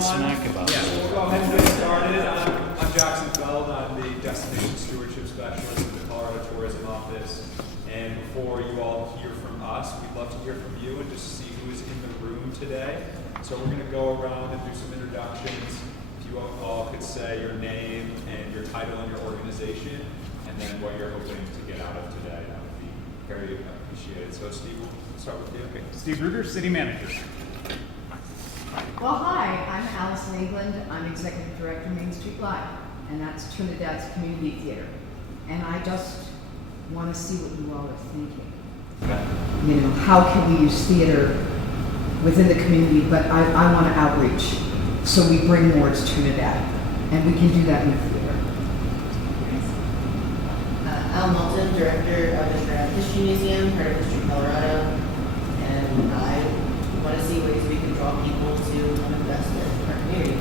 talking smack about Yeah, it. so we'll go ahead and get started. I'm Jackson Feld. I'm the Destination Stewardship Specialist at the Colorado Tourism Office. And before you all hear from us, we'd love to hear from you and just see who is in the room today. So we're going to go around and do some introductions. If you all could say your name and your title and your organization, and then what you're hoping to get out of today, that would be very appreciated. So Steve, we'll start with you. Okay. Steve Ruger, City Manager. Well, hi, I'm Allison England. I'm Executive Director of Main Street Live, and that's Trinidad's community theater. And I just want to see what you all are thinking. You know, how can we use theater within the community, but I want to outreach so we bring more to Trinidad, and we can do that with theater. Al Moulton, Director of the Trinidad History Museum, part of History Colorado, and I want to see ways we can draw people to come invest in our community.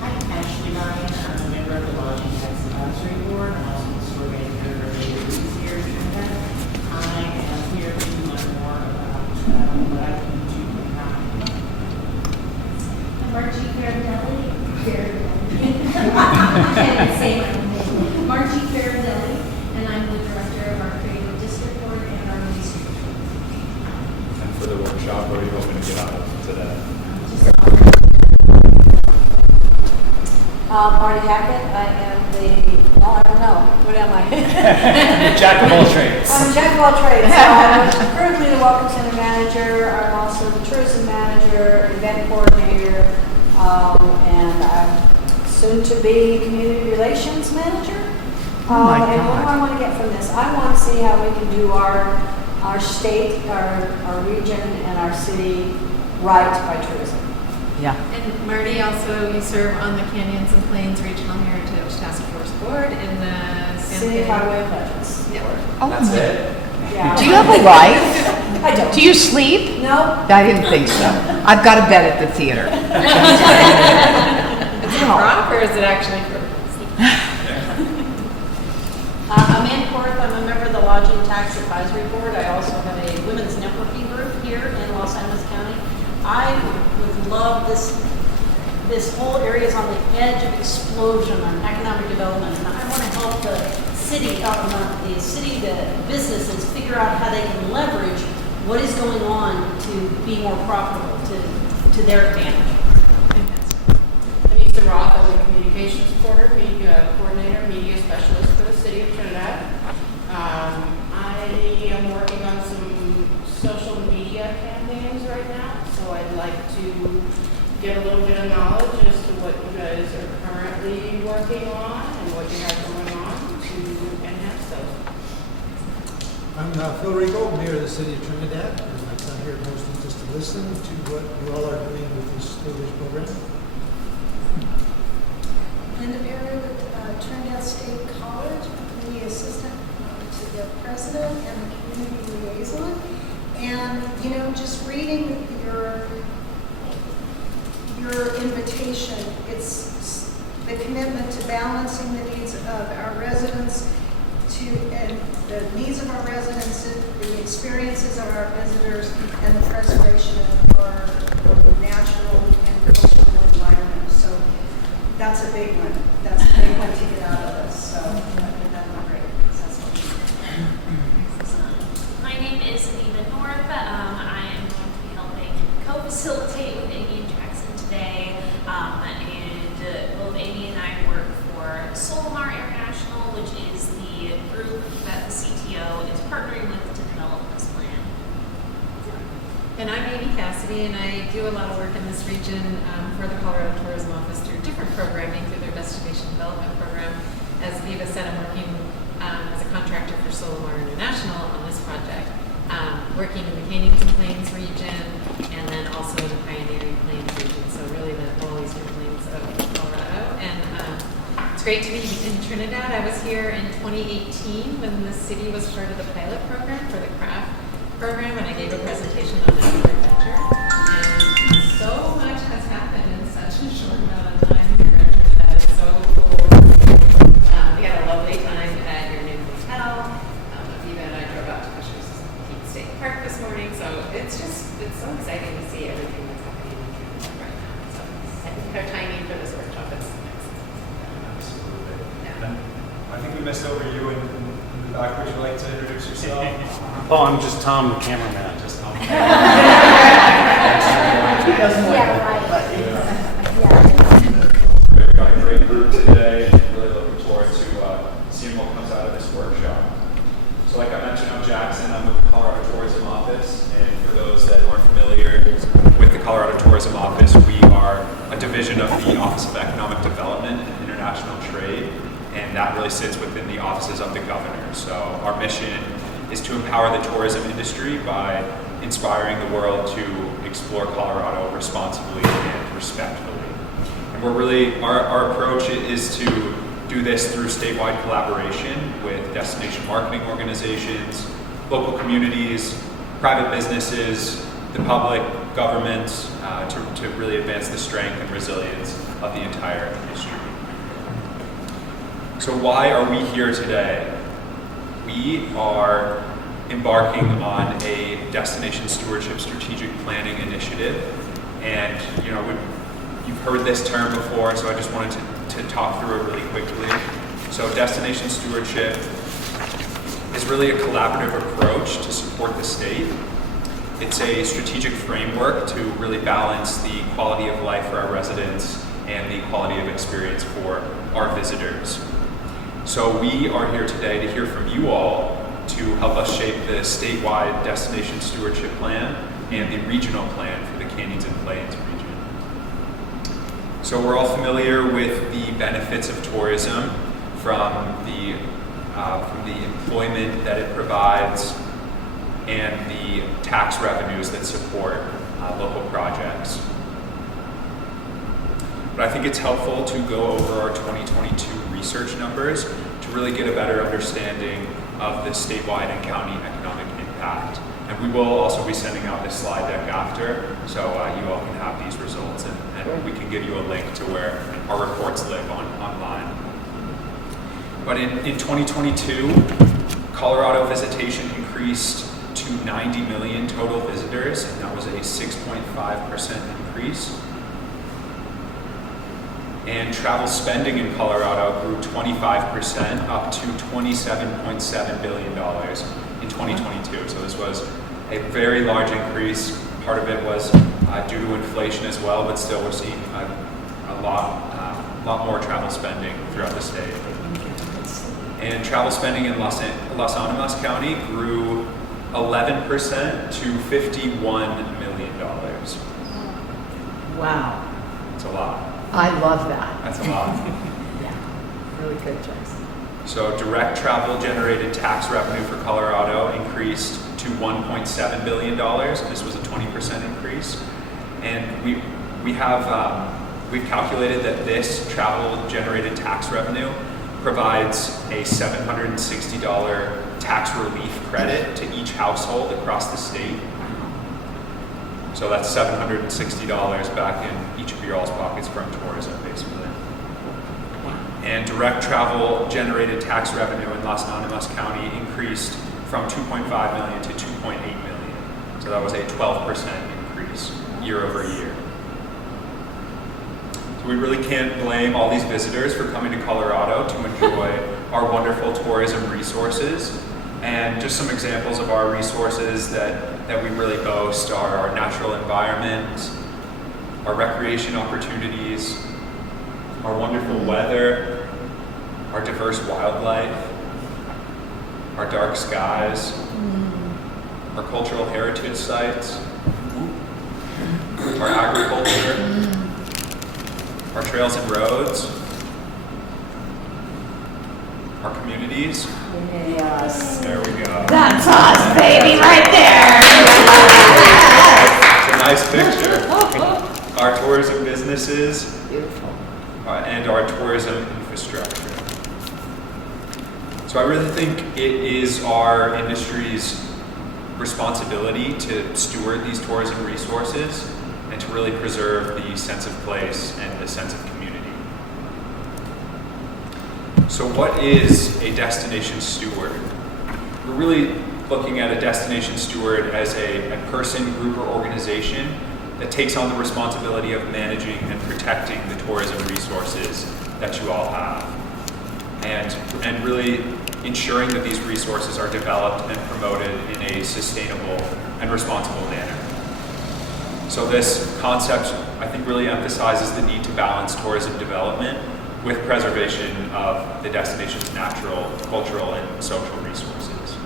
Hi, Ashley Ryan. I'm a member of the Lodging Tax Advisory Board. I'm also the store manager of Reviews here in Trinidad. I am here to learn more about what I can do for the county. I'm Margie Faradelli. I can't say my own name. Margie Faradelli, and I'm the director of our Creative District Board and our Ministry. And for the workshop, what are you hoping to get out of today? Marty Hackett. I am I don't know. What am I? Jack of all trades. I'm a jack of all trades. So I'm currently the Welcome Center Manager. I'm also the Tourism Manager, Event Coordinator, and I'm soon to be Community Relations Manager. And what do I want to get from this? I want to see how we can do our state, our region, and our city right by tourism. Yeah. And Marty, also you serve on the Canyons and Plains Regional Heritage Task Force Board in the City Highway Budgets. Yep. That's it? Yeah. Do you have a life? I don't. Do you sleep? No. I didn't think so. I've got a bed at the theater. Is it prop or is it actually for I'm Ann Korth. I'm a member of the Lodging Tax Advisory Board. I also have a women's networking group here in Los Angeles County. I would love this whole area is on the edge of explosion on economic development, and I want to help the businesses figure out how they can leverage what is going on to be more profitable to their advantage. Anissa Roth, I'm the communications media coordinator, media specialist for the city of Trinidad. I am working on some social media campaigns right now, so I'd like to get a little bit of knowledge as to what you guys are currently working on and what you have going on to enhance those. I'm Phil Rico, Mayor of the City of Trinidad, and I'm down here mostly just to listen to what you all are doing with this Stewardship program. Linda Berry with Trinidad State College, community assistant to the president and the community liaison. And, you know, just reading your invitation, it's the commitment to balancing the needs of our residents and the needs of our residents, the experiences of our visitors, and the preservation of our natural and cultural environment. So that's a big one. That's a big one to get out of this. So I think that would be great. My name is Anita North. I am going to be helping co-facilitate with Amy and Jackson today. And both Amy and I work for Solimar International, which is the group that the CTO is partnering with to develop this plan. And I'm Amy Cassidy, and I do a lot of work in this region for the Colorado Tourism Office through different programming, through their Destination Development Program. As Viva said, I'm working as a contractor for Solimar International on this project, working in the Canyons and Plains region, and then also in the Pioneering Plains region, so really the all eastern plains of Colorado. And it's great to be in Trinidad. I was here in 2018 when the city was part of the pilot program for the craft program, and I gave a presentation on this adventure. And so much has happened in such a short amount of time here in Trinidad. It's so cool. We had a lovely time at your new hotel. Viva and I drove out to Fisher's Peak State Park this morning, so it's so exciting to see everything that's happening in Trinidad right now. our timing for this workshop is next. Absolutely. Yeah. And I think we missed over you in the back. Would you like to introduce yourself? Oh, I'm just Tom, the cameraman. Just Tom. He does more. Yeah, right. But We've got a great group today. Really looking forward to seeing what comes out of this workshop. So like I mentioned, I'm Jackson. I'm with the Colorado Tourism Office. And for those that aren't familiar with the Colorado Tourism Office, we are a division of the Office of Economic Development and International Trade. And that really sits within the offices of the governor. So our mission is to empower the tourism industry by inspiring the world to explore Colorado responsibly and respectfully. And we're really, our approach is to do this through statewide collaboration with destination marketing organizations, local communities, private businesses, the public, government, to really advance the strength and resilience of the entire industry. So why are we here today? We are embarking on a destination stewardship strategic planning initiative. And you've heard this term before, so I just wanted to talk through it really quickly. So destination stewardship is really a collaborative approach to support the state. It's a strategic framework to really balance the quality of life for our residents and the quality of experience for our visitors. So we are here today to hear from you all to help us shape the statewide destination stewardship plan and the regional plan for the Canyons and Plains region. So we're all familiar with the benefits of tourism from the employment that it provides and the tax revenues that support local projects. But I think it's helpful to go over our 2022 research numbers to really get a better understanding of the statewide and county economic impact. And we will also be sending out this slide deck after, so you all can have these results, and we can give you a link to where our reports live online. But in 2022, Colorado visitation increased to 90 million total visitors, and that was a 6.5% increase. And travel spending in Colorado grew 25%, up to $27.7 billion in 2022. So this was a very large increase. Part of it was due to inflation as well, but still we're seeing a lot more travel spending throughout the state. And travel spending in Los Animas County grew 11% to $51 million. Wow. That's a lot. I love that. That's a lot. Yeah, really good, Jackson. So direct travel generated tax revenue for Colorado increased to $1.7 billion. This was a 20% increase. And we've calculated that this travel generated tax revenue provides a $760 tax relief credit to each household across the state. So that's $760 back in each of your all's pockets from tourism, basically. And direct travel generated tax revenue in Las Animas County increased from 2.5 million to 2.8 million. So that was a 12% increase year over year. So we really can't blame all these visitors for coming to Colorado to enjoy our wonderful tourism resources. And just some examples of our resources that we really boast are our natural environment, our recreation opportunities, our wonderful weather, our diverse wildlife, our dark skies, our cultural heritage sites, our agriculture, our trails and roads, our communities. Yes. There we go. That's us, baby, right there. It's a nice picture. Our tourism businesses Beautiful. and our tourism infrastructure. So I really think it is our industry's responsibility to steward these tourism resources and to really preserve the sense of place and the sense of community. So what is a destination steward? We're really looking at a destination steward as a person, group, or organization that takes on the responsibility of managing and protecting the tourism resources that you all have, and really ensuring that these resources are developed and promoted in a sustainable and responsible manner. So this concept, I think, really emphasizes the need to balance tourism development with preservation of the destination's natural, cultural, and social resources.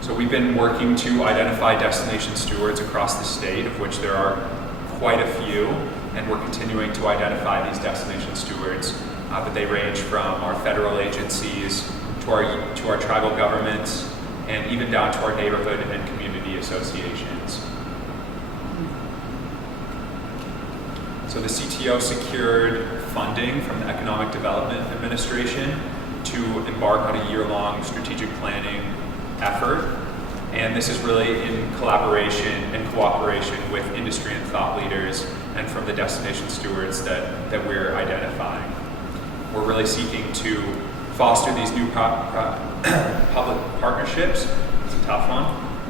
So we've been working to identify destination stewards across the state, of which there are quite a few, and we're continuing to identify these destination stewards, but they range from our federal agencies to our tribal governments, and even down to our neighborhood and community associations. So the CTO secured funding from the Economic Development Administration to embark on a year-long strategic planning effort. And this is really in collaboration and cooperation with industry and thought leaders and from the destination stewards that we're identifying. We're really seeking to foster these new public partnerships, it's a tough one,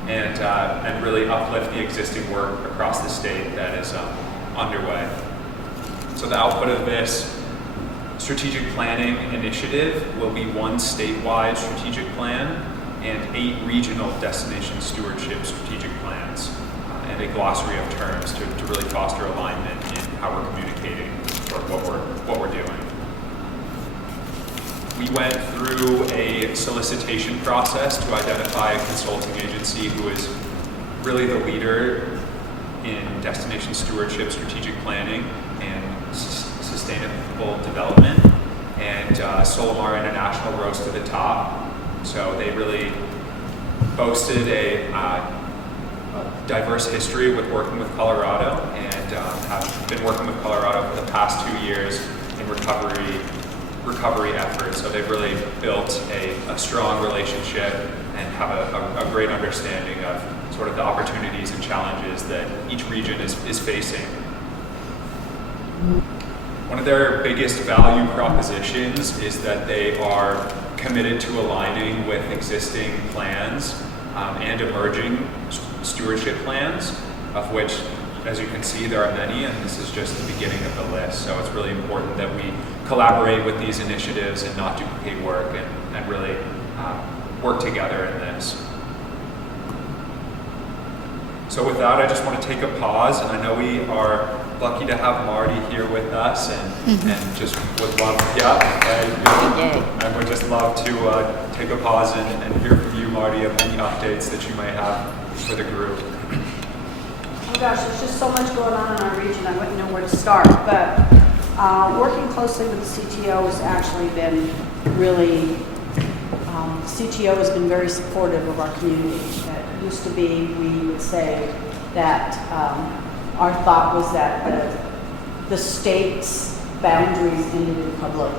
and really uplift the existing work across the state that is underway. So the output of this strategic planning initiative will be one statewide strategic plan and 8 regional destination stewardship strategic plans, and a glossary of terms to really foster alignment in how we're communicating or what we're doing. We went through a solicitation process to identify a consulting agency who is really the leader in destination stewardship, strategic planning, and sustainable development. And Solomar International rose to the top. So they really boasted a diverse history with working with Colorado, and have been working with Colorado for the past 2 years in recovery efforts. So they've really built a strong relationship and have a great understanding of sort of the opportunities and challenges that each region is facing. One of their biggest value propositions is that they are committed to aligning with existing plans and emerging stewardship plans, of which, as you can see, there are many, and this is just the beginning of the list. So it's really important that we collaborate with these initiatives and not duplicate work, and really work together in this. So with that, I just want to take a pause, and I know we are lucky to have Marty here with us, and just would love, and would just love to take a pause and hear from you, Marty, of any updates that you may have for the group. Oh gosh, there's just so much going on in our region, I wouldn't know where to start, but working closely with the CTO has actually been really, CTO has been very supportive of our community. It used to be, we would say that our thought was that the state's boundaries ended in Pueblo,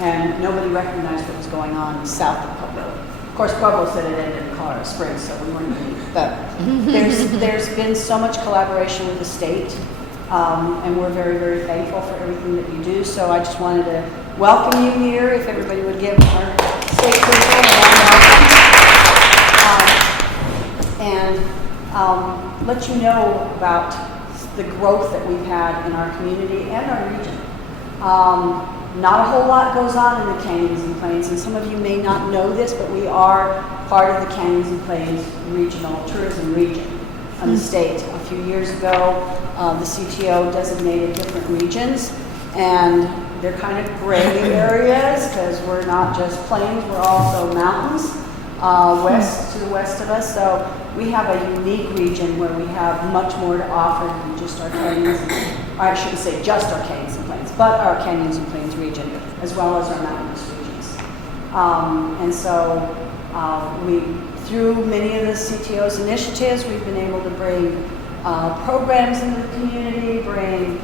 and nobody recognized what was going on south of Pueblo. Of course, Pueblo said it ended in Colorado Springs, so we weren't even, but there's been so much collaboration with the state, and we're very, very thankful for everything that you do. So I just wanted to welcome you here. If everybody would give our state people a warm welcome, and let you know about the growth that we've had in our community and our region. Not a whole lot goes on in the Canyons and Plains, and some of you may not know this, but we are part of the Canyons and Plains Regional Tourism Region in the state. A few years ago, the CTO designated different regions, and they're kind of gray areas because we're not just plains, we're also mountains to the west of us. So we have a unique region where we have much more to offer than just our canyons, or I shouldn't say just our canyons and plains, but our canyons and plains region, as well as our mountainous regions. And so through many of the CTO's initiatives, we've been able to bring programs into the community, bring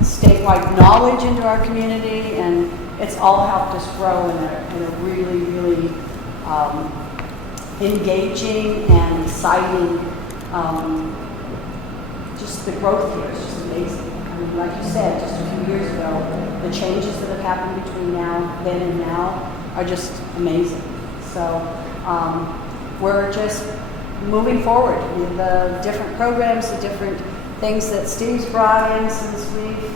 statewide knowledge into our community, and it's all helped us grow in a really, really engaging and exciting, just the growth here is just amazing. I mean, like you said, just a few years ago, the changes that have happened between then and now are just amazing. So we're just moving forward with the different programs, the different things that Steve's brought in since we've,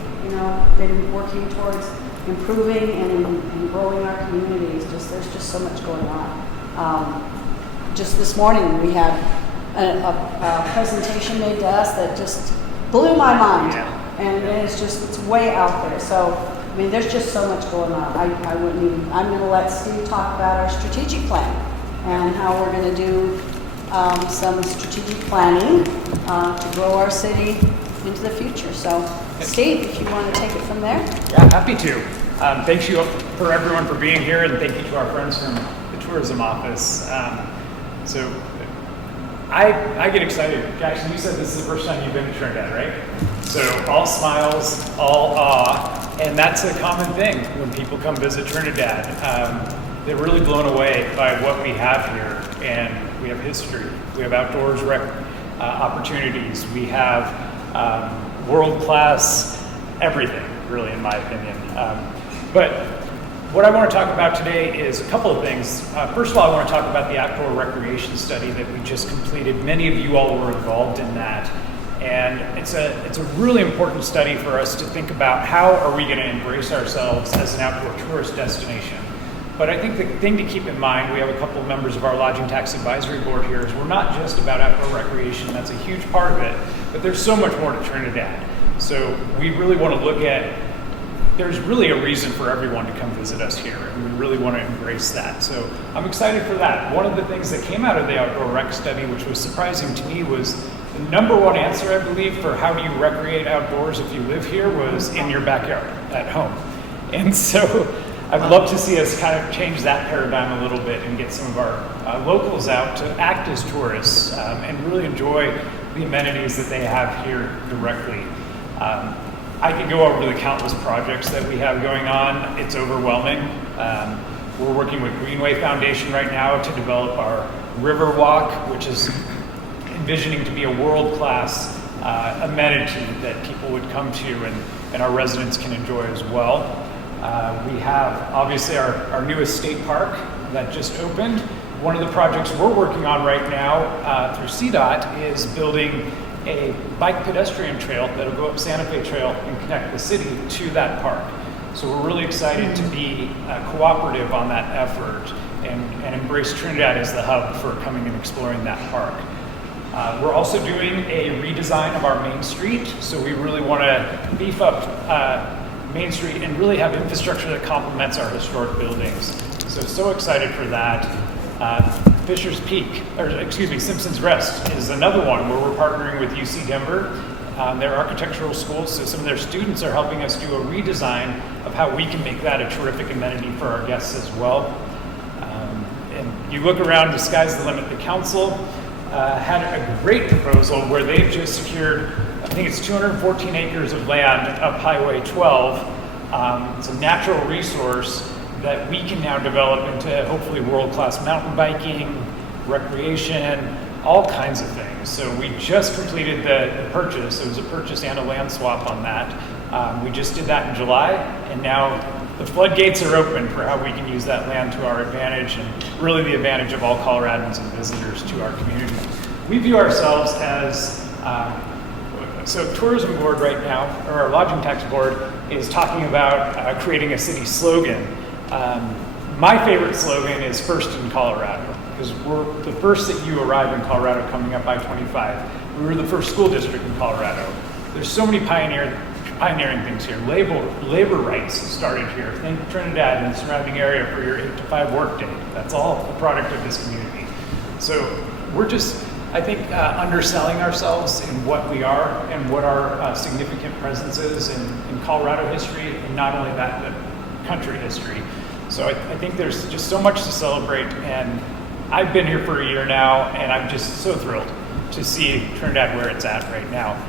been working towards improving and growing our communities. There's just so much going on. Just this morning, we had a presentation made to us that just blew my mind. And it's way out there. So, there's just so much going on. I'm going to let Steve talk about our strategic plan and how we're going to do some strategic planning to grow our city into the future. So, Steve, if you want to take it from there. Yeah, happy to. Thank you for everyone for being here, and thank you to our friends from the tourism office. So I get excited. Jackson, you said this is the first time you've been to Trinidad, right? So all smiles, all awe, and that's a common thing when people come visit Trinidad. They're really blown away by what we have here, and we have history. We have outdoors opportunities. We have world-class everything, really, in my opinion. But what I want to talk about today is a couple of things. First of all, I want to talk about the outdoor recreation study that we just completed. Many of you all were involved in that. And it's a really important study for us to think about how are we going to embrace ourselves as an outdoor tourist destination. But I think the thing to keep in mind, we have a couple of members of our Lodging Tax Advisory Board here, is we're not just about outdoor recreation. That's a huge part of it, but there's so much more to Trinidad. So we really want to look at, there's really a reason for everyone to come visit us here, and we really want to embrace that. So I'm excited for that. One of the things that came out of the outdoor rec study, which was surprising to me, was the number one answer, I believe, for how do you recreate outdoors if you live here was in your backyard at home. And so I'd love to see us kind of change that paradigm a little bit and get some of our locals out to act as tourists and really enjoy the amenities that they have here directly. I could go over the countless projects that we have going on. It's overwhelming. We're working with Greenway Foundation right now to develop our River Walk, which is envisioning to be a world-class amenity that people would come to and our residents can enjoy as well. We have obviously our newest state park that just opened. One of the projects we're working on right now through CDOT is building a bike pedestrian trail that'll go up Santa Fe Trail and connect the city to that park. So we're really excited to be cooperative on that effort and embrace Trinidad as the hub for coming and exploring that park. We're also doing a redesign of our Main Street, so we really want to beef up Main Street and really have infrastructure that complements our historic buildings. So excited for that. Fisher's Peak, Simpson's Rest is another one where we're partnering with UC Denver, their architectural school, so some of their students are helping us do a redesign of how we can make that a terrific amenity for our guests as well. And you look around, the sky's the limit. The council had a great proposal where they've just secured, I think it's 214 acres of land up Highway 12. It's a natural resource that we can now develop into hopefully world-class mountain biking, recreation, all kinds of things. So we just completed the purchase. It was a purchase and a land swap on that. We just did that in July, and now the floodgates are open for how we can use that land to our advantage and really the advantage of all Coloradans and visitors to our community. We view ourselves as, so Tourism Board right now, or our Lodging Tax Board, is talking about creating a city slogan. My favorite slogan is First in Colorado, because we're the first that you arrive in Colorado coming up I-25. We were the first school district in Colorado. There's so many pioneering things here. Labor rights started here. Think Trinidad and the surrounding area for your 8 to 5 workday. That's all a product of this community. So we're just, I think, underselling ourselves in what we are and what our significant presence is in Colorado history, and not only that, but country history. So I think there's just so much to celebrate, and I've been here for a year now, and I'm just so thrilled to see Trinidad where it's at right now.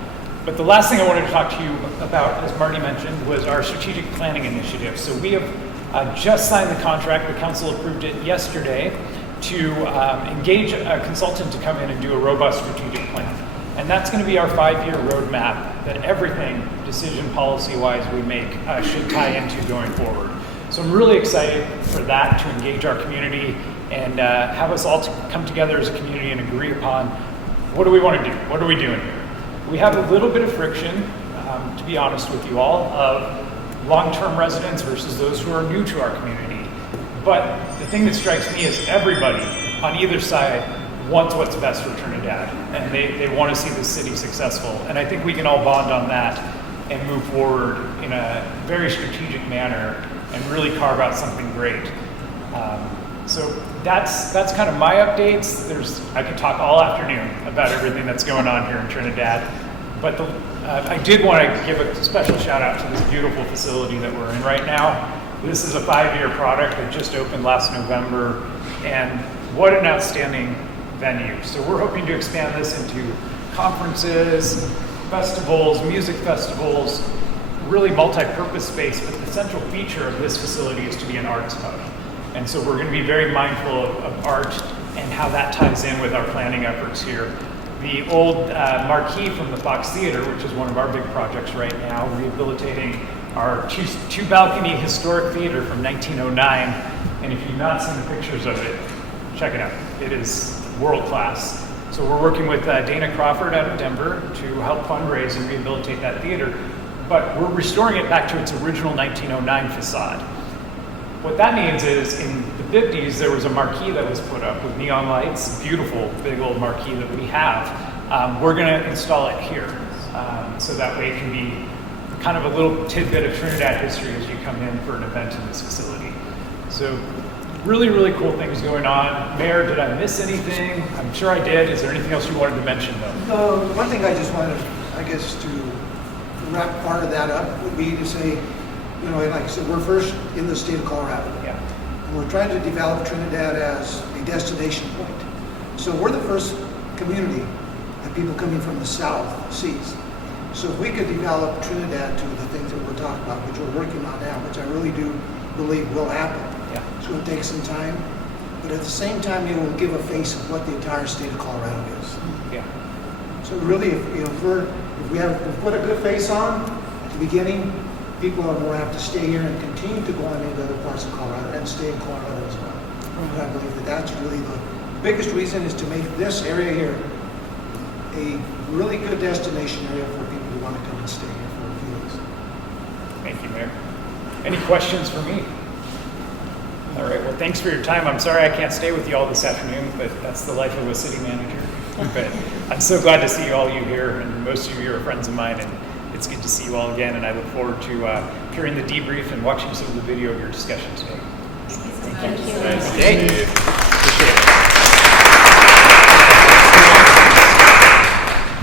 But the last thing I wanted to talk to you about, as Marty mentioned, was our strategic planning initiative. So we have just signed the contract. The council approved it yesterday to engage a consultant to come in and do a robust strategic plan. And that's going to be our 5-year roadmap that everything decision policy-wise we make should tie into going forward. So I'm really excited for that, to engage our community and have us all to come together as a community and agree upon what do we want to do? What are we doing here? We have a little bit of friction, to be honest with you all, of long-term residents versus those who are new to our community. But the thing that strikes me is everybody on either side wants what's best for Trinidad, and they want to see the city successful. And I think we can all bond on that and move forward in a very strategic manner and really carve out something great. So that's kind of my updates. I could talk all afternoon about everything that's going on here in Trinidad, but I did want to give a special shout out to this beautiful facility that we're in right now. This is a 5-year product that just opened last November, and what an outstanding venue. So we're hoping to expand this into conferences, festivals, music festivals, really multi-purpose space, but the central feature of this facility is to be an arts hub. And so we're going to be very mindful of art and how that ties in with our planning efforts here. The old marquee from the Fox Theater, which is one of our big projects right now, rehabilitating our two-balcony historic theater from 1909. And if you've not seen the pictures of it, check it out. It is world-class. So we're working with Dana Crawford out of Denver to help fundraise and rehabilitate that theater. But we're restoring it back to its original 1909 facade. What that means is in the 50s, there was a marquee that was put up with neon lights, beautiful big old marquee that we have. We're going to install it here. So that way it can be kind of a little tidbit of Trinidad history as you come in for an event in this facility. So really, really cool things going on. Mayor, did I miss anything? I'm sure I did. Is there anything else you wanted to mention though? No, one thing I just wanted, I guess, to wrap part of that up would be to say, you know, like I said, we're first in the state of Colorado. Yeah. And we're trying to develop Trinidad as a destination point. So we're the first community that people coming from the south sees. So if we could develop Trinidad to the things that we're talking about, which we're working on now, which I really do believe will happen. Yeah. It's going to take some time, but at the same time, it will give a face of what the entire state of Colorado is. Yeah. So really, if we put a good face on at the beginning, people are more apt to stay here and continue to go on into other parts of Colorado and stay in Colorado as well. And I believe that that's really the biggest reason is to make this area here a really good destination area for people who want to come and stay here for a few weeks. Thank you, Mayor. Any questions for me? All right, well, thanks for your time. I'm sorry I can't stay with you all this afternoon, but that's the life of a city manager. But I'm so glad to see all you here, and most of you are friends of mine, and it's good to see you all again, and I look forward to hearing the debrief and watching some of the video of your discussion today. Thank you so much. Nice to Hey. see you. Appreciate it.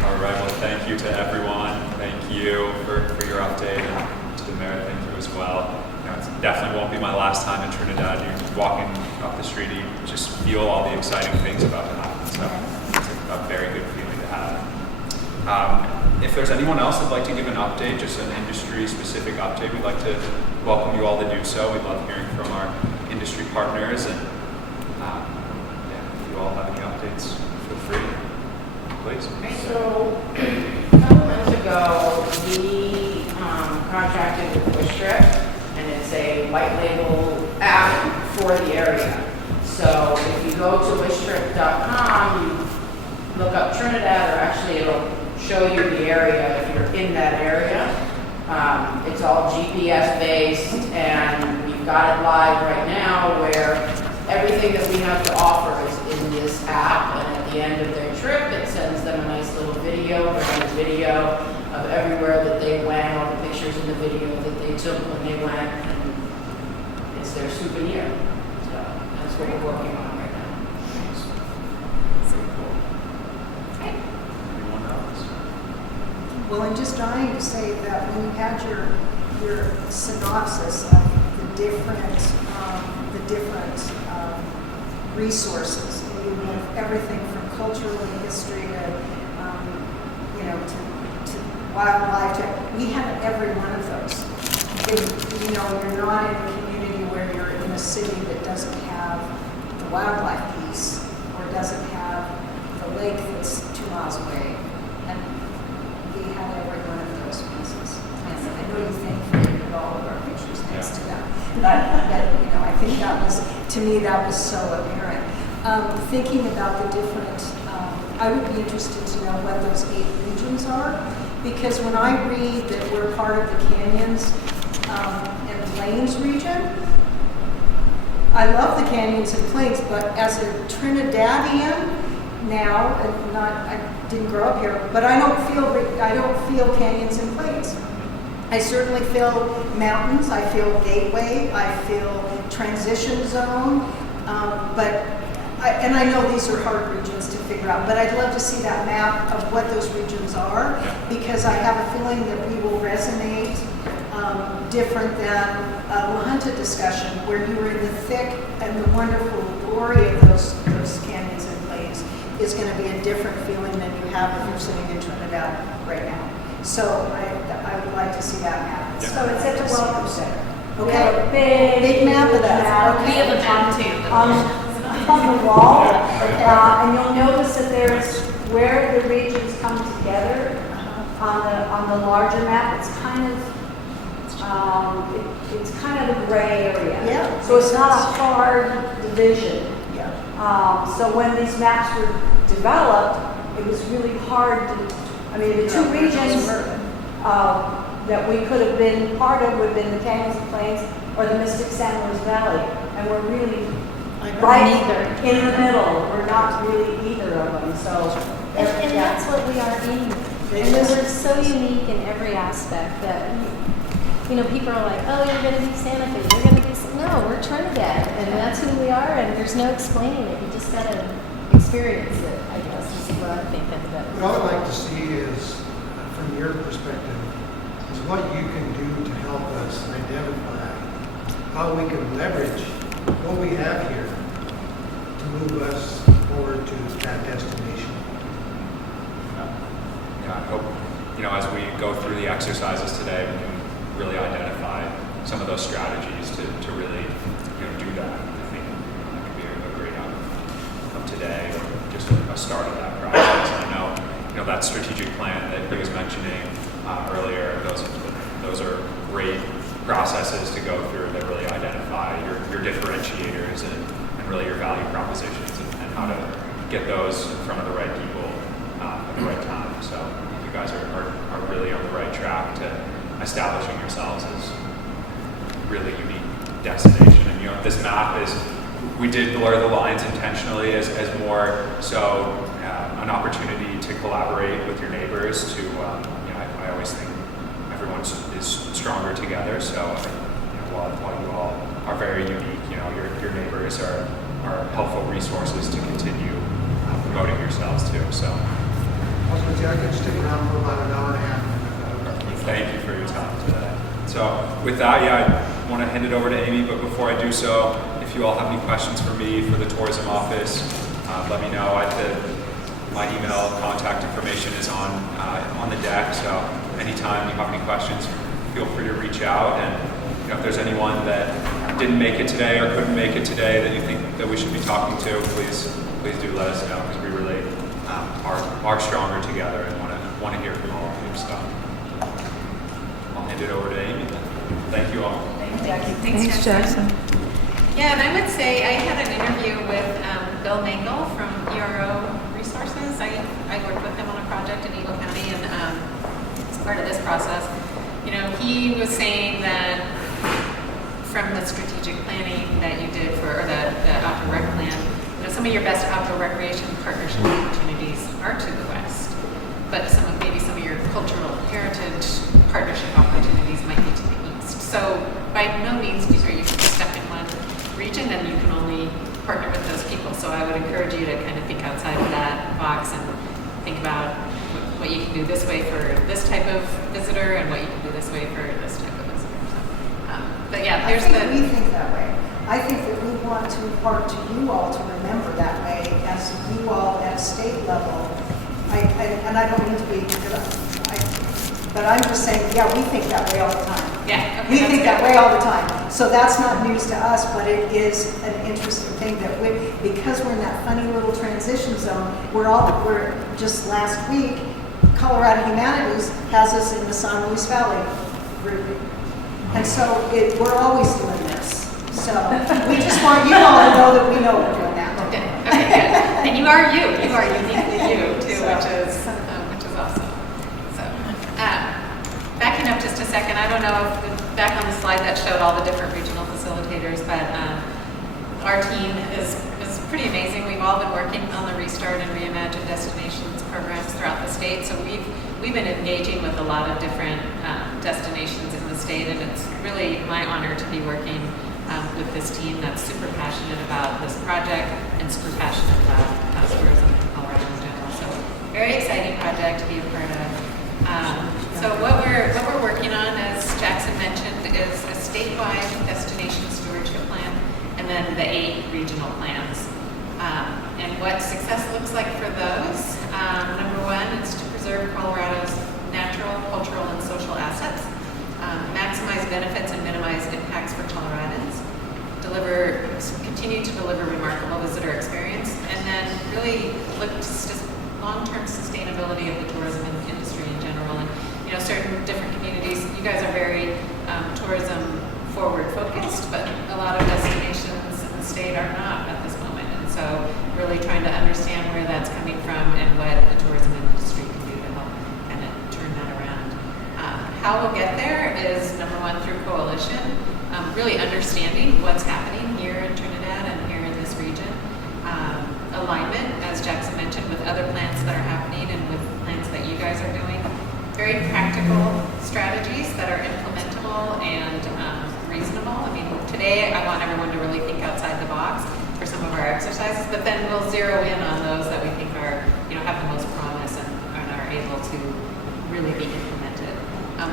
All right, well, thank you to everyone. Thank you for your update, and to the mayor, thank you as well. You know, it definitely won't be my last time in Trinidad. You're walking up the street, you just feel all the exciting things about to happen. So it's a very good feeling to have. If there's anyone else that'd like to give an update, just an industry-specific update, we'd like to welcome you all to do so. We love hearing from our industry partners, and if you all have any updates, feel free, please. So, a couple months ago, we contracted with Stewardship, and it's a white label app for the area. So if you go to wishtrip.com, you look up Trinidad, or actually it'll show you the area if you're in that area. It's all GPS based, and we've got it live right now where everything that we have to offer is in this app, and at the end of their trip it sends them a nice little video, branded video of everywhere that they went, all the pictures in the video that they took when they went, and it's their souvenir. So that's what we're working on right now. Anyone else? Well, I'm just dying to say that when you had your synopsis of the different resources, you have everything from cultural and history to wildlife. We have every one of those. You're not in a community where you're in a city that doesn't have the wildlife piece or doesn't have the lake that's 2 miles away. And we have every one of those pieces. And I know you think of all of our pictures next to them. I think that was, to me, that was so apparent. Thinking about the different, I would be interested to know what those 8 regions are, because when I read that we're part of the Canyons and Plains region, I love the Canyons and Plains, but as a Trinidadian now, and I didn't grow up here, but I don't feel Canyons and Plains. I certainly feel mountains, I feel gateway, I feel transition zone, and I know these are hard regions to figure out, but I'd love to see that map of what those regions are, because I have a feeling that we will resonate different than La Junta discussion, where you were in the thick and the wonderful glory of those canyons and plains is going to be a different feeling than you have if you're sitting in Trinidad right now. So I would like to see that map. So it's at the Welcome Center. We Okay. have a big Map of that. map. We have a map too. On the wall, and you'll notice that there's where the regions come together on the larger map. It's kind of it's kind of a gray area. Yeah. So it's not a hard division. Yeah. So when these maps were developed, it was really hard to. I mean, the 2 regions that we could have been part of would have been the Canyons and Plains or the Mystic San Luis Valley, and we're really right in the middle. We're not really either of them. So, And that's what we are in. And we're so unique in every aspect that, people are like, oh, you're going to be Santa Fe. You're going to be, no, we're Trinidad. And that's who we are. And there's no explaining it. You just got to experience it, I guess, is what I think of that. What I would like to see is, from your perspective, is what you can do to help us identify how we can leverage what we have here to move us forward to that destination. Yeah, I hope, as we go through the exercises today, we can really identify some of those strategies to really, do that. I think that could be a great outcome of today, or just a start of that process. And I know, that strategic plan that he was mentioning earlier, those are great processes to go through that really identify your differentiators and really your value propositions and how to get those in front of the right people at the right time. So you guys are really on the right track to establishing yourselves as a really unique destination. And this map we did blur the lines intentionally as more so an opportunity to collaborate with your neighbors to, I always think everyone is stronger together. So while you all are very unique, your neighbors are helpful resources to continue promoting yourselves too. So I could stick around for about an hour and a half. Thank you for your time today. So with that, I want to hand it over to Amy, but before I do so, if you all have any questions for me for the tourism office, let me know. My email contact information is on the deck, so anytime you have any questions, feel free to reach out. And if there's anyone that didn't make it today or couldn't make it today that you think that we should be talking to, please do let us know, because we really are stronger together and want to hear from all of you. So I'll hand it over to Amy then. Thank you all. Thanks, Jackson. Yeah, and I would say I had an interview with Bill Mangle from ERO Resources. I worked with him on a project in Eagle County, and as part of this process, he was saying that from the strategic planning that you did or the outdoor rec plan, some of your best outdoor recreation partnership opportunities are to the west, but maybe some of your cultural heritage partnership opportunities might be to the east. So by no means are you stuck in one region and you can only partner with those people. So I would encourage you to kind of think outside of that box and think about what you can do this way for this type of visitor and what you can do this way for this type of visitor. So, but yeah, we think that way. I think that we want to impart to you all to remember that way as you all at state level. And I don't mean to be, but I'm just saying, we think that way all the time. Yeah, okay, we think that way all the time. So that's not news to us, but it is an interesting thing that because we're in that funny little transition zone, we're just last week, Colorado Humanities has us in the San Luis Valley group. And so we're always doing this. So we just want you all to know that we know we're doing that. Okay, okay, good. And you are you. You are uniquely you too, which is awesome. So, backing up just a second, I don't know if back on the slide that showed all the different regional facilitators, but our team is pretty amazing. We've all been working on the Restart and Reimagine Destinations programs throughout the state. So we've been engaging with a lot of different destinations in the state, and it's really my honor to be working with this team that's super passionate about this project and super passionate about tourism in Colorado in general. So very exciting project to be a part of. So what we're working on, as Jackson mentioned, is a statewide destination stewardship plan, and then the 8 regional plans. And what success looks like for those, number one, is to preserve Colorado's natural, cultural, and social assets, maximize benefits and minimize impacts for Coloradans, continue to deliver remarkable visitor experience, and then really look to just long-term sustainability of the tourism industry in general. And certain different communities, you guys are very tourism forward focused, but a lot of destinations in the state are not at this moment. And so really trying to understand where that's coming from and what the tourism industry can do to help kind of turn that around. How we'll get there is, number one, through coalition, really understanding what's happening here in Trinidad and here in this region. Alignment, as Jackson mentioned, with other plans that are happening and with plans that you guys are doing. Very practical strategies that are implementable and reasonable. I mean, today I want everyone to really think outside the box for some of our exercises, but then we'll zero in on those that we think are, have the most promise and are able to really be implemented.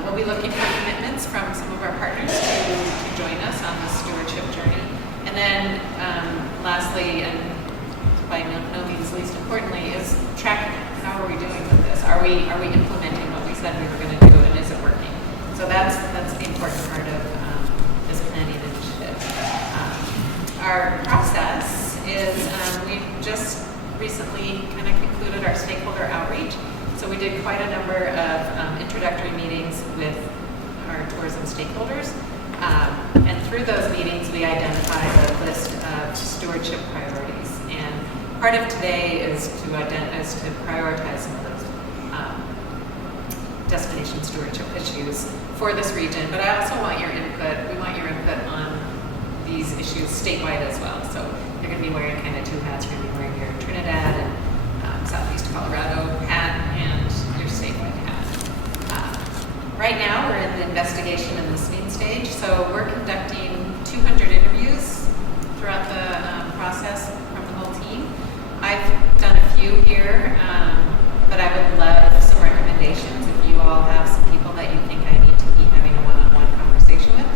We'll be looking for commitments from some of our partners to join us on this stewardship journey. And then lastly, and by no means least importantly, is tracking. How are we doing with this? Are we implementing what we said we were going to do, and is it working? So that's the important part of this planning initiative. Our process is we've just recently kind of concluded our stakeholder outreach. So we did quite a number of introductory meetings with our tourism stakeholders. And through those meetings, we identified a list of stewardship priorities. And part of today is to prioritize some of those destination stewardship issues for this region. But I also want your input. We want your input on these issues statewide as well. So you're going to be wearing kind of 2 hats. You're going to be wearing your Trinidad and Southeast Colorado hat and your statewide hat. Right now, we're in the investigation and listening stage. So we're conducting 200 interviews throughout the process from the whole team. I've done a few here, but I would love some recommendations if you all have some people that you think I need to be having a one-on-one conversation with,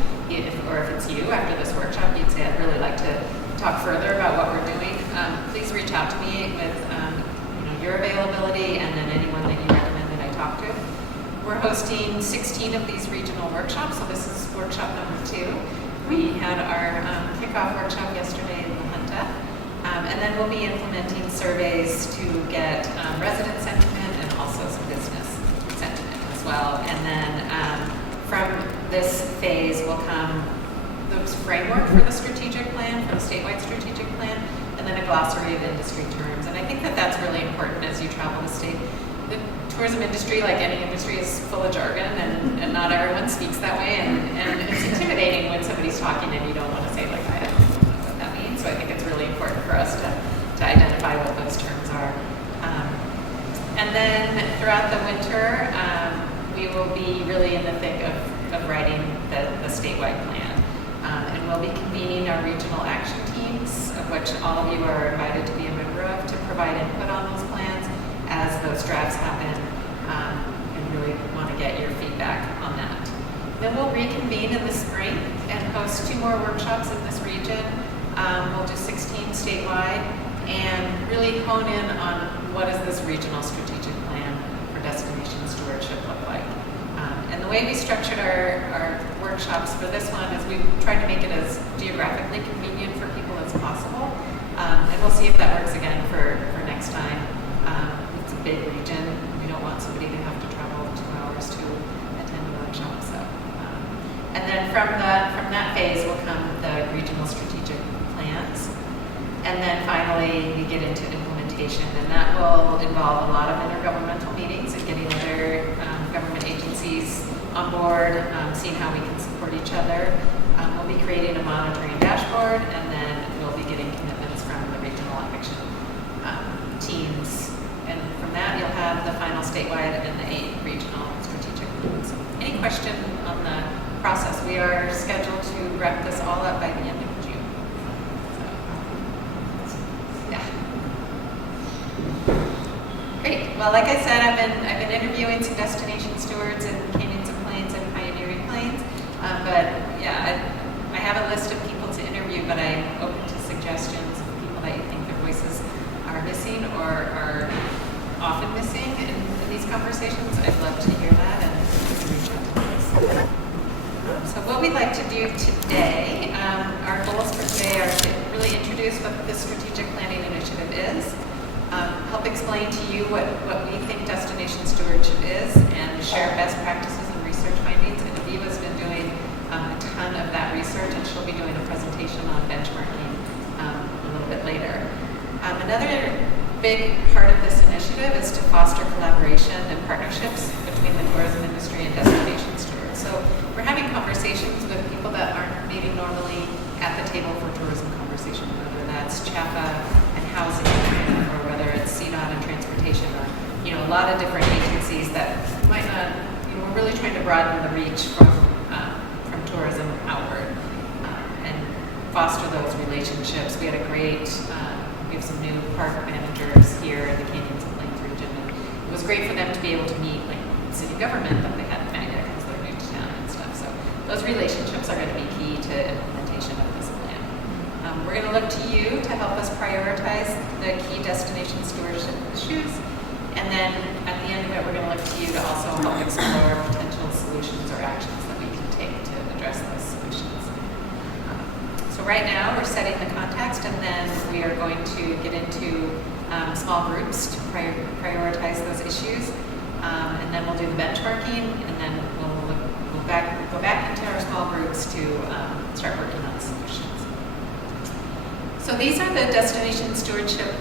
or if it's you after this workshop, you'd say I'd really like to talk further about what we're doing. Please reach out to me with your availability and then anyone that you recommend that I talk to. We're hosting 16 of these regional workshops, so this is workshop number 2. We had our kickoff workshop yesterday in La Junta. And then we'll be implementing surveys to get resident sentiment and also some business sentiment as well. And then from this phase will come the framework for the strategic plan, for the statewide strategic plan, and then a glossary of industry terms. And I think that that's really important as you travel the state. The tourism industry, like any industry, is full of jargon, and not everyone speaks that way. And it's intimidating when somebody's talking and you don't want to say, like, I don't know what that means. So I think it's really important for us to identify what those terms are. And then throughout the winter, we will be really in the thick of writing the statewide plan. And we'll be convening our regional action teams, of which all of you are invited to be a member of, to provide input on those plans as those drafts happen, and really want to get your feedback on that. Then we'll reconvene in the spring and host 2 more workshops in this region. We'll do 16 statewide and really hone in on what does this regional strategic plan for destination stewardship look like. And the way we structured our workshops for this one is we tried to make it as geographically convenient for people as possible. And we'll see if that works again for next time. It's a big region. We don't want somebody to have to travel 2 hours to attend a workshop. So, and then from that phase will come the regional strategic plans. And then finally, we get into implementation, and that will involve a lot of intergovernmental meetings and getting other government agencies on board, seeing how we can support each other. We'll be creating a monitoring dashboard, and then we'll be getting commitments from the regional action teams. And from that, you'll have the final statewide and the 8 regional strategic plans. Any question on the process? We are scheduled to wrap this all up by the end of June. So, yeah. Great. Well, like I said, I've been interviewing some destination stewards in Canyons and Plains and Pioneering Plains. But yeah, I have a list of people to interview, but I'm open to suggestions of people that you think their voices are missing or are often missing in these conversations. I'd love to hear that and reach out to us. So what we'd like to do today, our goals for today are to really introduce what the strategic planning initiative is, help explain to you what we think destination stewardship is, and share best practices and research findings. And Aviva's been doing a ton of that research, and she'll be doing a presentation on benchmarking a little bit later. Another big part of this initiative is to foster collaboration and partnerships between the tourism industry and destination stewards. So we're having conversations with people that aren't maybe normally at the table for tourism conversation, whether that's CHAPA and housing, or whether it's CDOT and transportation, or a lot of different agencies that might not. We're really trying to broaden the reach from tourism outward and foster those relationships. We had a great. We have some new park managers here in the Canyons and Plains region, and it was great for them to be able to meet like city government that they hadn't met yet because they're new to town and stuff. So those relationships are going to be key to implementation of this plan. We're going to look to you to help us prioritize the key destination stewardship issues, and then at the end of it, we're going to look to you to also help explore potential solutions or actions that we can take to address those solutions. So right now, we're setting the context, and then we are going to get into small groups to prioritize those issues, and then we'll do the benchmarking, and then we'll go back into our small groups to start working on solutions. So these are the destination stewardship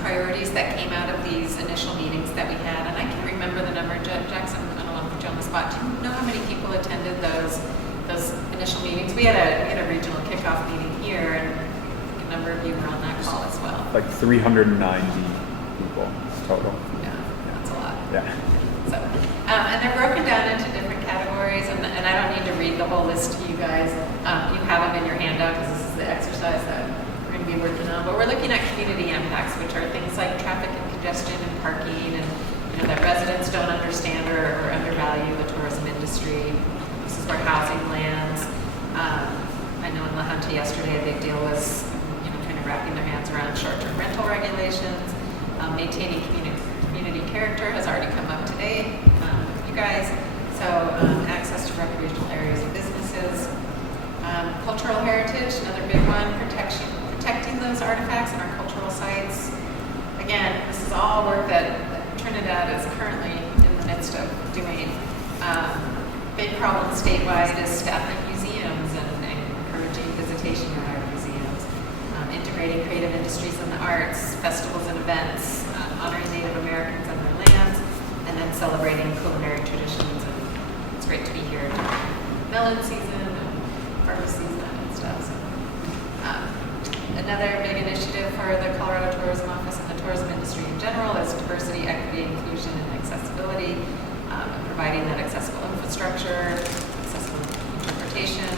priorities that came out of these initial meetings that we had, and I can remember the number. Jackson, I don't want to put you on the spot. Do you know how many people attended those initial meetings? We had a regional kickoff meeting here, and a number of you were on that call as well. Like 390 people total. Yeah, that's a lot. Yeah. So, and they're broken down into different categories, and I don't need to read the whole list to you guys. You have them in your handout because this is the exercise that we're going to be working on. But we're looking at community impacts, which are things like traffic and congestion and parking, and that residents don't understand or undervalue the tourism industry. This is where housing lands. I know in La Junta yesterday, a big deal was, kind of wrapping their hands around short-term rental regulations. Maintaining community character has already come up today with you guys. So access to recreational areas and businesses. Cultural heritage, another big one. Protecting those artifacts and our cultural sites. Again, this is all work that Trinidad is currently in the midst of doing. Big problem statewide is staffing museums and encouraging visitation at our museums, integrating creative industries and the arts, festivals and events, honoring Native Americans and their lands, and then celebrating culinary traditions. And it's great to be here during melon season and harvest season and stuff. So, another big initiative for the Colorado Tourism Office and the tourism industry in general is diversity, equity, inclusion, and accessibility. Providing that accessible infrastructure, accessible interpretation,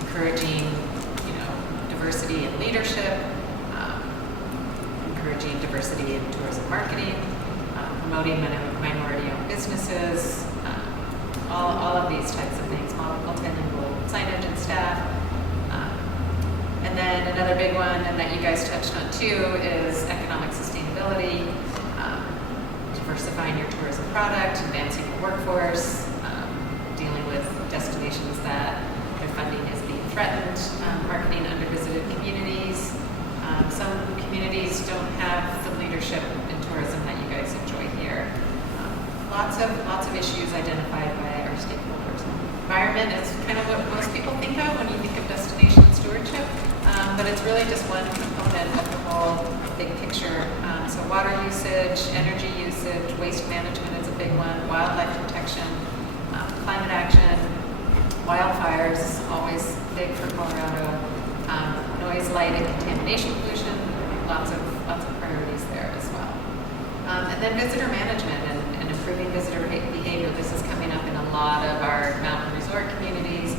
encouraging, diversity in leadership, encouraging diversity in tourism marketing, promoting minority-owned businesses, all of these types of things, multilingual signage and staff. And then another big one, and that you guys touched on too, is economic sustainability. Diversifying your tourism product, advancing your workforce, dealing with destinations that their funding is being threatened, marketing undervisited communities. Some communities don't have the leadership in tourism that you guys enjoy here. Lots of issues identified by our stakeholders. Environment is kind one component of the whole big picture. So water usage, energy usage, waste management is a big one, wildlife protection, climate action, wildfires, always big for Colorado, noise, light, and contamination pollution, lots of priorities there as well. And then visitor management and improving visitor behavior. This is coming up in a lot of our mountain resort communities,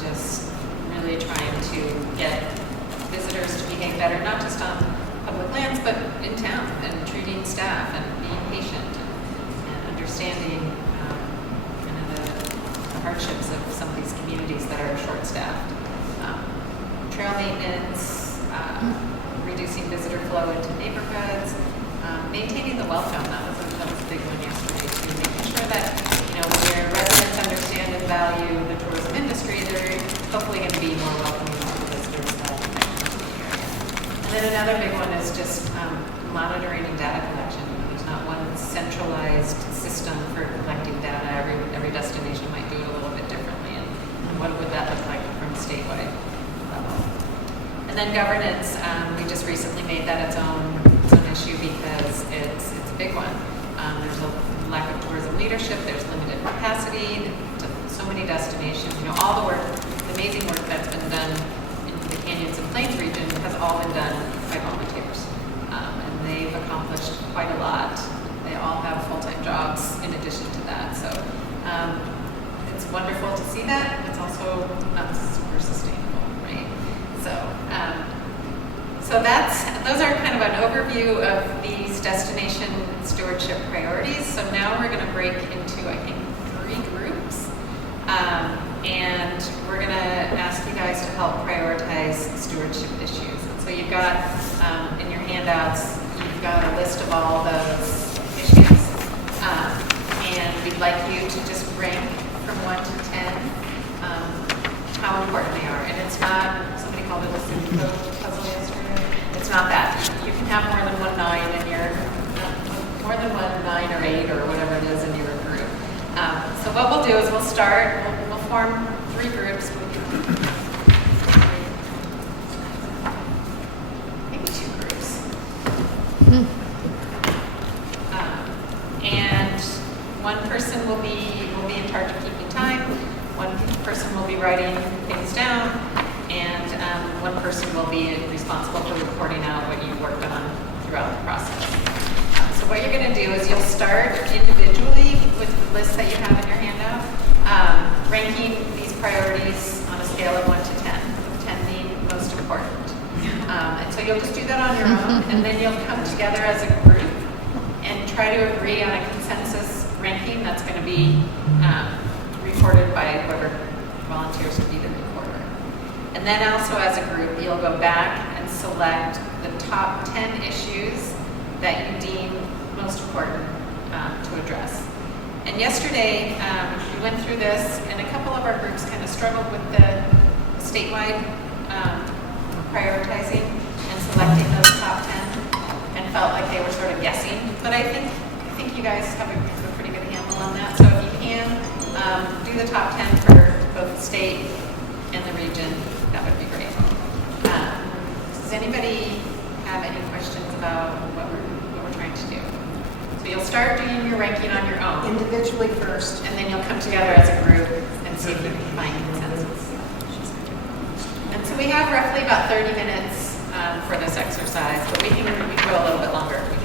just really trying to get visitors to behave better, not just on public lands, but in town, and treating staff and being patient and understanding the hardships of some of these communities that are short-staffed. Trail maintenance, reducing visitor flow into neighborhoods, maintaining the welcome. That was a big one yesterday too. Making sure that when your residents understand and value the tourism industry, they're hopefully going to be more welcoming to the visitors that come to the area. And then another big one is just monitoring and data collection. There's not one centralized system for collecting data. Every destination might do it a little bit differently. And what would that look like from a statewide level? And then governance, we just recently made that its own issue because it's a big one. There's a lack of tourism leadership. There's limited capacity to so many destinations. All the work, the amazing work that's been done in the Canyons and Plains region has all been done by volunteers, and they've accomplished quite a lot. They all have full-time jobs in addition to that. So it's wonderful to see that. It's also not super sustainable, right? So those are kind of an overview of these destination stewardship priorities. So now we're going to break into, I think, 3 groups. And we're going to ask you guys to help prioritize stewardship issues. And so you've got, in your handouts, you've got a list of all those issues. And we'd like you to just rank from 1 to 10 how important they are. And it's not, somebody called it a Sudoku puzzle yesterday. It's not that. You can have more than 1 9 in your, more than 1 9 or 8 or whatever it is in your group. So what we'll do is we'll start, we'll form 3 groups. Maybe 2 groups. And one person will be in charge of keeping time. One person will be writing things down, and one person will be responsible for reporting out what you've worked on throughout the process. So what you're going to do is you'll start individually with the list that you have in your handout, ranking these priorities on a scale of 1 to 10, with 10 being most important. And so you'll just do that on your own, and then you'll come together as a group and try to agree on a consensus ranking that's going to be reported by whoever volunteers to be the reporter. And then also as a group, you'll go back and select the top 10 issues that you deem most important to address. And yesterday, we went through this, and a couple of our groups kind of struggled with the statewide prioritizing and selecting those top 10 and felt like they were sort of guessing. But I think you guys have a pretty good handle on that. So if you can, do the top 10 for both the state and the region, that would be great. Does anybody have any questions about what we're trying to do? So you'll start doing your ranking on your own. Individually first. And then you'll come together as a group and see if you can find consensus. And so we have roughly about 30 minutes for this exercise, but we can go a little bit longer if we